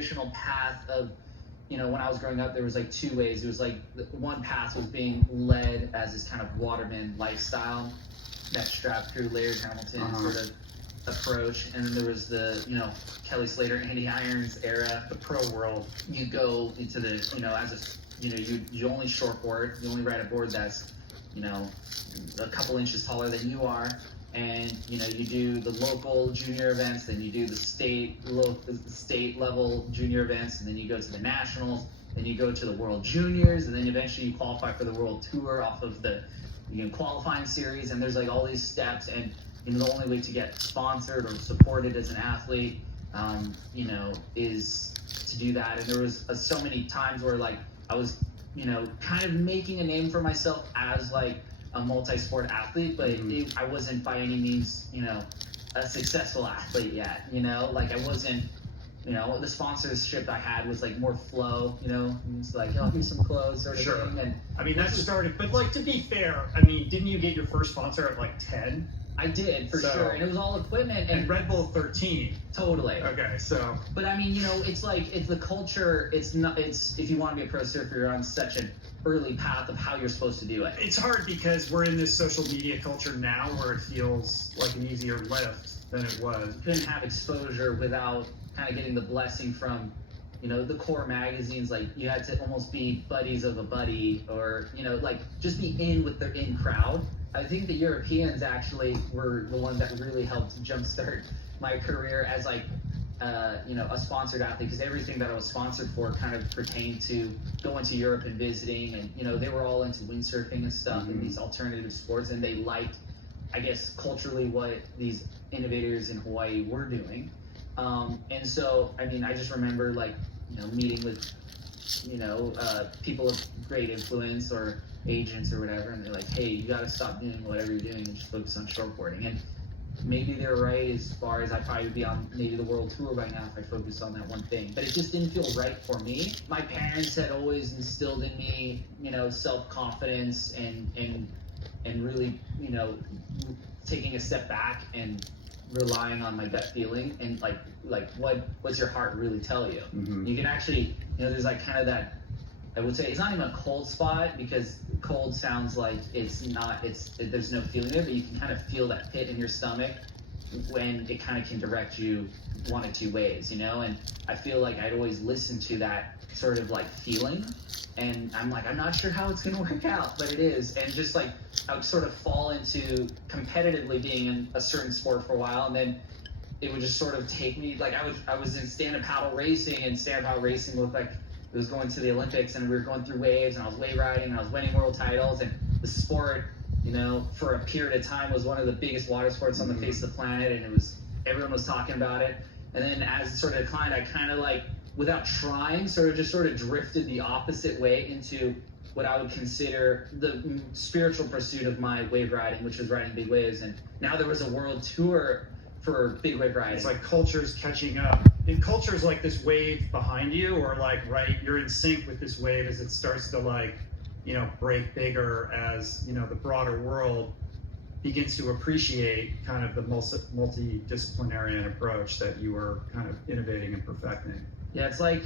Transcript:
traditional path of, when I was growing up, there was like two ways. There was like one path was being led as this kind of waterman lifestyle, that strap through Laird Hamilton sort of approach, and then there was the Kelly Slater, Andy Irons era, the pro world. You go into the as a you only shortboard, you only ride a board that's a couple inches taller than you are, and you do the local junior events, then you do the state level junior events, and then you go to the nationals, then you go to the world juniors, and then eventually you qualify for the world tour off of the qualifying series. And there's like all these steps, and the only way to get sponsored or supported as an athlete is to do that. And there was so many times where like I was kind of making a name for myself as like a multi-sport athlete, but I wasn't by any means a successful athlete yet. Like I wasn't, the sponsorship I had was like more flow, it's like, oh, here's some clothes sort of thing. And I mean, that started, but like, to be fair, I mean, didn't you get your first sponsor at like 10? I did, for sure, and it was all equipment. And Red Bull 13. Totally. Okay, so. But I mean, it's like, it's the culture, if you want to be a pro surfer, you're on such an early path of how you're supposed to do it. It's hard because we're in this social media culture now where it feels like an easier lift than it was. You couldn't have exposure without kind of getting the blessing from, the core magazines. Like you had to almost be buddies of a buddy, or, like just be in with the in crowd. I think the Europeans actually were the ones that really helped jumpstart my career as like, a sponsored athlete, because everything that I was sponsored for kind of pertained to going to Europe and visiting, and they were all into windsurfing and stuff and these alternative sports, and they liked, I guess, culturally what these innovators in Hawaii were doing. And so, I mean, I just remember like, meeting with, people of great influence or agents or whatever, and they're like, hey, you got to stop doing whatever you're doing and just focus on shortboarding. And maybe they're right as far as I probably would be on maybe the world tour by now if I focused on that one thing, but it just didn't feel right for me. My parents had always instilled in me, self-confidence and really, taking a step back and relying on my gut feeling and like what's your heart really tell you. You can actually, there's like kind of that, I would say it's not even a cold spot, because cold sounds like there's no feeling there, but you can kind of feel that pit in your stomach when it kind of can direct you one of two ways, and I feel like I'd always listen to that sort of like feeling, and I'm like, I'm not sure how it's gonna work out, but it is. And just like I would sort of fall into competitively being in a certain sport for a while, and then it would just sort of take me, like I was in stand-up paddle racing, and stand-up paddle racing looked like it was going to the Olympics, and we were going through waves, and I was wave riding, and I was winning world titles, and the sport, for a period of time was one of the biggest water sports on the face of the planet, and everyone was talking about it. And then as it sort of declined, I kind of like, without trying, sort of drifted the opposite way into what I would consider the spiritual pursuit of my wave riding, which was riding big waves. And now there was a world tour for big wave riding. It's like culture's catching up. And culture's like this wave behind you, or like, right, you're in sync with this wave as it starts to like, break bigger, as, the broader world begins to appreciate kind of the multidisciplinary approach that you were kind of innovating and perfecting. Yeah, it's like,